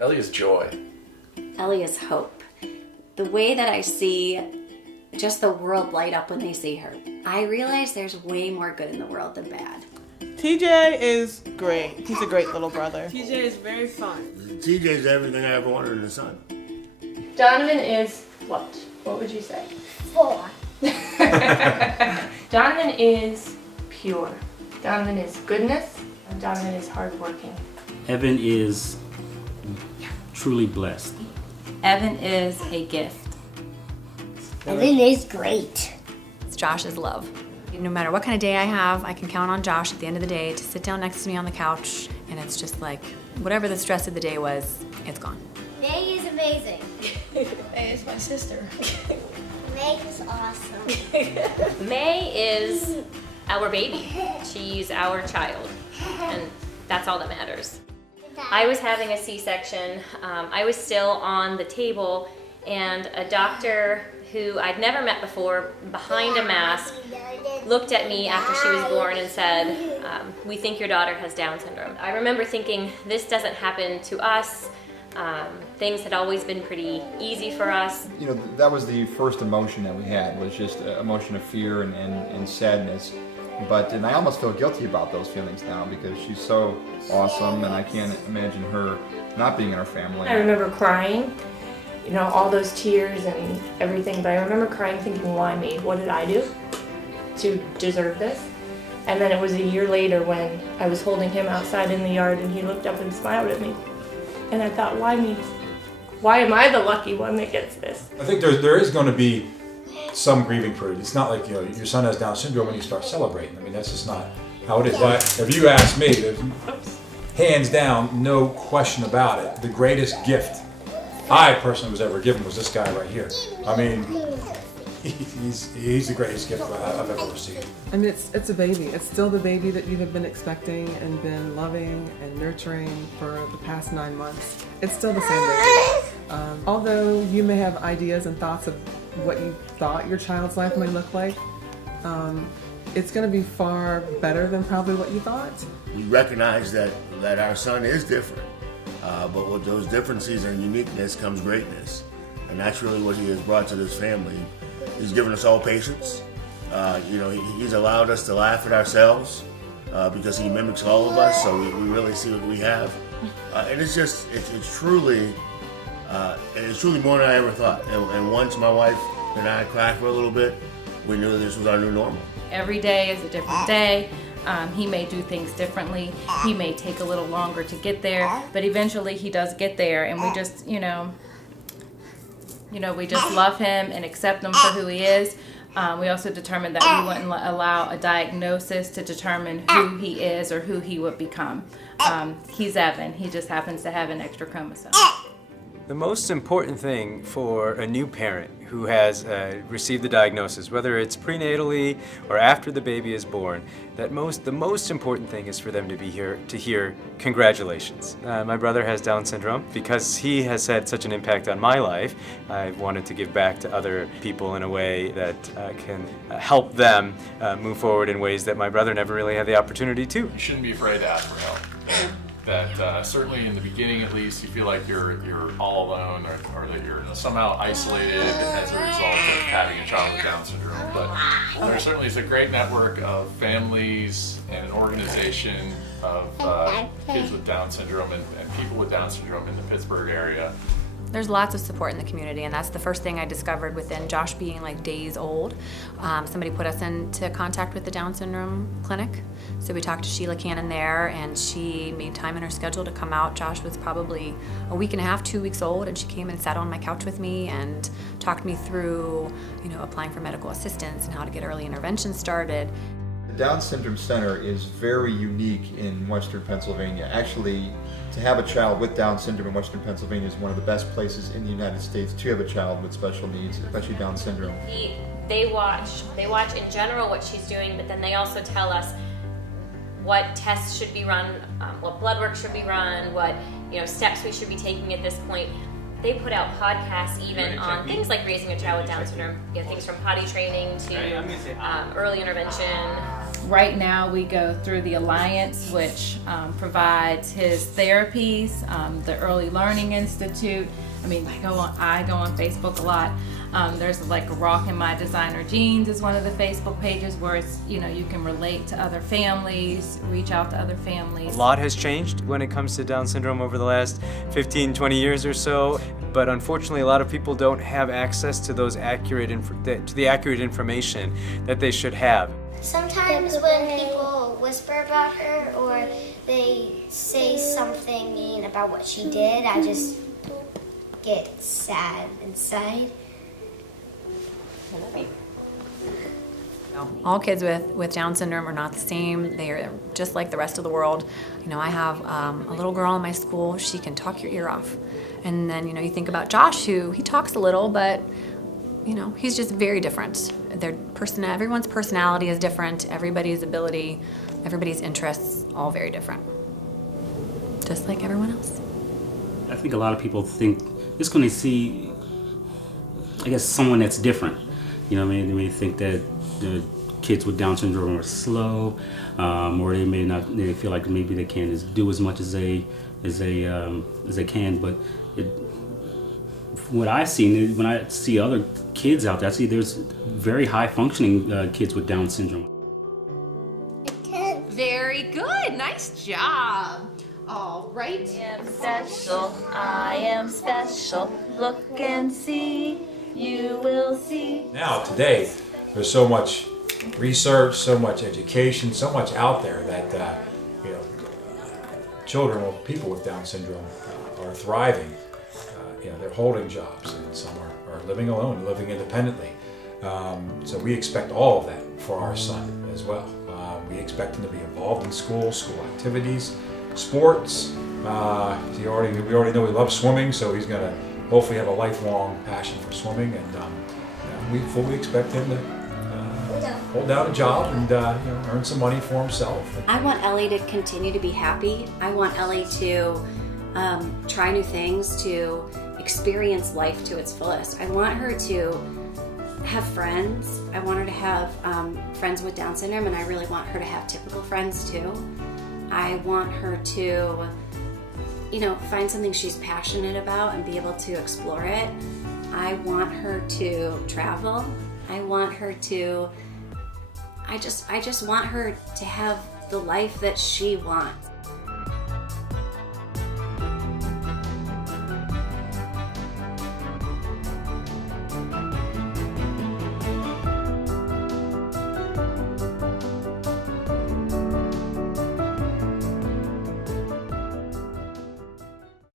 Ellie is joy. Ellie is hope. The way that I see just the world light up when they see her, I realize there's way more good in the world than bad. TJ is great. He's a great little brother. TJ is very fun. TJ's everything I ever wanted in a son. Donovan is what? What would you say? 4. Donovan is pure. Donovan is goodness. Donovan is hardworking. Evan is truly blessed. Evan is a gift. Evan is great. It's Josh's love. No matter what kind of day I have, I can count on Josh at the end of the day to sit down next to me on the couch, and it's just like, whatever the stress of the day was, it's gone. May is amazing. May is my sister. May is awesome. May is our baby. She's our child, and that's all that matters. I was having a C-section. I was still on the table, and a doctor who I'd never met before, behind a mask, looked at me after she was born and said, "We think your daughter has Down syndrome." I remember thinking, this doesn't happen to us. Things had always been pretty easy for us. You know, that was the first emotion that we had, was just an emotion of fear and sadness. And I almost feel guilty about those feelings now because she's so awesome, and I can't imagine her not being in our family. I remember crying, you know, all those tears and everything, but I remember crying thinking, why me? What did I do to deserve this? And then it was a year later when I was holding him outside in the yard and he looked up and smiled at me. And I thought, why me? Why am I the lucky one that gets this? I think there is going to be some grieving period. It's not like, you know, your son has Down syndrome and you start celebrating. I mean, that's just not how it is. But if you ask me, there's hands down, no question about it, the greatest gift I personally was ever given was this guy right here. I mean, he's the greatest gift I've ever received. I mean, it's a baby. It's still the baby that you have been expecting and been loving and nurturing for the past 9 months. It's still the same baby. Although you may have ideas and thoughts of what you thought your child's life might look like, it's going to be far better than probably what you thought. We recognize that our son is different, but with those differences and uniqueness comes greatness. And that's really what he has brought to this family. He's given us all patience. He's allowed us to laugh at ourselves because he mimics all of us, so we really see what we have. And it's truly more than I ever thought. And once my wife and I cried for a little bit, we knew this was our new normal. Every day is a different day. He may do things differently. He may take a little longer to get there, but eventually he does get there, and we just, we just love him and accept him for who he is. We also determined that we wouldn't allow a diagnosis to determine who he is or who he would become. He's Evan. He just happens to have an extra chromosome. The most important thing for a new parent who has received the diagnosis, whether it's prenatally or after the baby is born, the most important thing is for them to be here to hear congratulations. My brother has Down syndrome. Because he has had such an impact on my life, I've wanted to give back to other people in a way that can help them move forward in ways that my brother never really had the opportunity to. You shouldn't be afraid to ask for help. That certainly in the beginning, at least, you feel like you're all alone or that you're somehow isolated as a result of having a child with Down syndrome. But there certainly is a great network of families and an organization of kids with Down syndrome and people with Down syndrome in the Pittsburgh area. There's lots of support in the community, and that's the first thing I discovered within Josh being like days old. Somebody put us into contact with the Down syndrome clinic. So we talked to Sheila Cannon there, and she made time in her schedule to come out. Josh was probably a week and a half, 2 weeks old, and she came and sat on my couch with me and talked me through, applying for medical assistance and how to get early intervention started. The Down Syndrome Center is very unique in Western Pennsylvania. Actually, to have a child with Down syndrome in Western Pennsylvania is one of the best places in the United States to have a child with special needs, especially Down syndrome. They watch in general what she's doing, but then they also tell us what tests should be run, what blood work should be run, what steps we should be taking at this point. They put out podcasts even on things like raising a child with Down syndrome, things from potty training to early intervention. Right now we go through the Alliance, which provides his therapies, the Early Learning Institute. I mean, I go on Facebook a lot. There's like Rockin' My Designer Jeans is one of the Facebook pages where it's, you know, you can relate to other families, reach out to other families. A lot has changed when it comes to Down syndrome over the last 15, 20 years or so, but unfortunately a lot of people don't have access to those accurate information that they should have. Sometimes when people whisper about her or they say something mean about what she did, I just get sad inside. All kids with Down syndrome are not the same. They are just like the rest of the world. You know, I have a little girl in my school. She can talk your ear off. And then, you know, you think about Josh, who he talks a little, but, you know, he's just very different. Everyone's personality is different. Everybody's ability, everybody's interests, all very different. Just like everyone else. I think a lot of people think it's going to see, I guess, someone that's different. You know, they may think that the kids with Down syndrome are slow, or they feel like maybe they can't do as much as they can. But what I've seen, when I see other kids out there, I see there's very high functioning kids with Down syndrome. Very good, nice job. All right. I am special, look and see, you will see. Now, today, there's so much research, so much education, so much out there that you know, children or people with Down syndrome are thriving. You know, they're holding jobs, and some are living alone, living independently. So we expect all of that for our son as well. We expect him to be involved in school activities, sports. We already know he loves swimming, so he's going to hopefully have a lifelong passion for swimming, and we fully expect him to hold down a job and earn some money for himself. I want Ellie to continue to be happy. I want Ellie to try new things, to experience life to its fullest. I want her to have friends. I want her to have friends with Down syndrome, and I really want her to have typical friends too. I want her to, you know, find something she's passionate about and be able to explore it. I want her to travel. I want her to, I just want her to have the life that she wants.